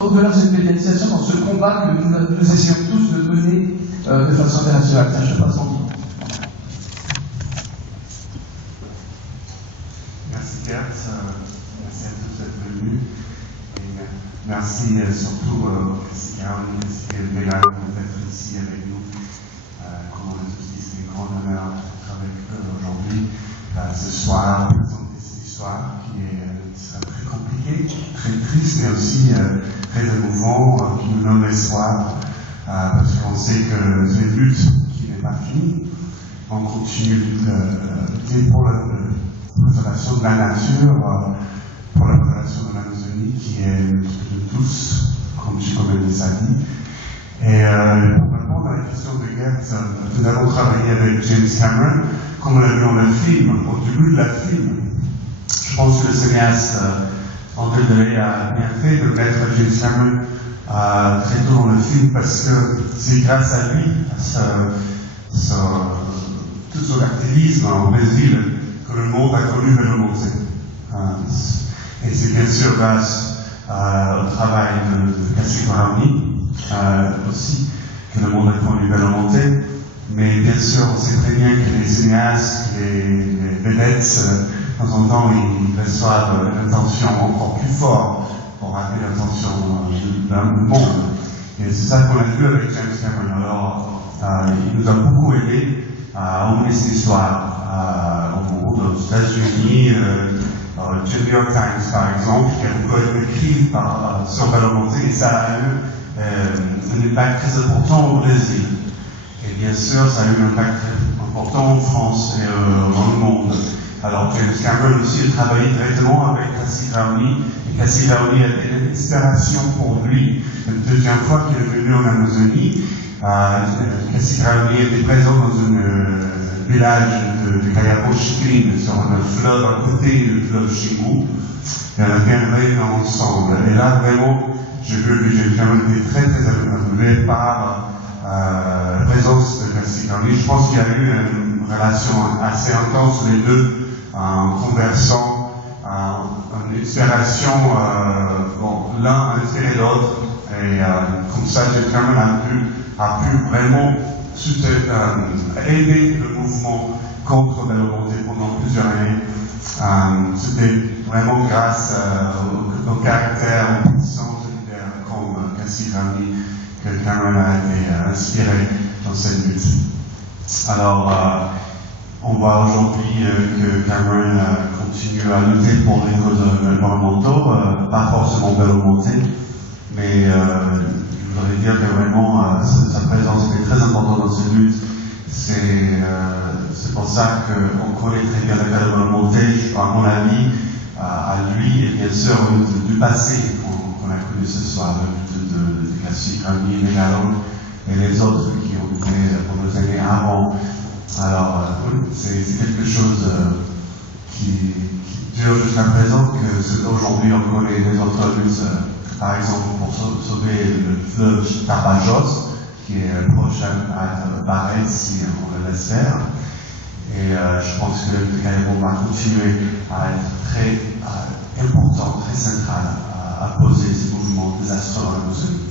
Au-delà de cette médiatisation, dans ce combat que nous essayons tous de mener de façon internationale. Tiens, je passe en ligne. Merci Gert, merci à tous d'être venus. Et merci surtout merci Caroline, merci Béla d'être ici avec nous. Comme on a tous dit, c'est un grand honneur d'être avec eux aujourd'hui, ce soir, présenter cette histoire qui est très compliquée, très triste, mais aussi très émouvant, qui nous donne l'espoir, parce qu'on sait que c'est une lutte qui n'est pas finie. On continue de lutter pour la préservation de la nature, pour la préservation de l'Amazonie, qui est de tous, comme Lisa dit. Et pour répondre à la question de Gert, nous avons travaillé avec James Cameron, comme on l'a vu dans le film, au début de la film. Je pense que le cinéaste André Delay a bien fait de mettre James Cameron très tôt dans le film, parce que c'est grâce à lui, à tout son activisme au Brésil, que le monde a connu Belo Monte. Et c'est bien sûr grâce au travail de Cassie Brownie aussi que le monde a connu Belo Monte. Mais bien sûr, on sait très bien que les cinéastes, les vedettes, de temps en temps, ils reçoivent une attention encore plus forte pour rappeler l'attention du monde. Et c'est ça qu'on a vu avec James Cameron. Alors, il nous a beaucoup aidé à emmener cette histoire au monde, aux États-Unis, le New York Times par exemple, qui a beaucoup écrit sur Belo Monte, et ça a eu un impact très important au Brésil. Et bien sûr, ça a eu un impact très important en France et dans le monde. Alors James Cameron aussi a travaillé directement avec Cassie Brownie, et Cassie Brownie a été une inspiration pour lui. La deuxième fois qu'il est venu en Amazonie, Cassie Brownie était présente dans un village de Caiapó Chicrine, sur un fleuve à côté du fleuve Xingu, et on a fait un réunion ensemble. Et là, vraiment, j'ai vu que James Cameron était très très amusé par la présence de Cassie Brownie. Je pense qu'il y a eu une relation assez intense les deux, en conversant, une inspiration, l'un a inspiré l'autre, et comme ça, James Cameron a pu vraiment aider le mouvement contre Belo Monte pendant plusieurs années. C'était vraiment grâce au caractère puissant de leader comme Cassie Brownie que Cameron a été inspiré dans cette lutte. Alors, on voit aujourd'hui que Cameron continue à lutter pour les causes environnementaux, pas forcément Belo Monte, mais je voudrais dire que vraiment sa présence est très importante dans cette lutte. C'est pour ça qu'on connaît très bien le cas de Belo Monte, à mon avis, à lui, et bien sûr du passé qu'on a connu ce soir, la lutte de Cassie Brownie, et les autres qui ont été pour nos années avant. Alors, c'est quelque chose qui dure jusqu'à présent, que aujourd'hui on connaît les autres luttes, par exemple pour sauver le fleuve Tapajós, qui est prochain à être barré si on le laisse faire. Et je pense que le Caiapó va continuer à être très important, très central, à poser ces mouvements désastreux dans la Amazonie.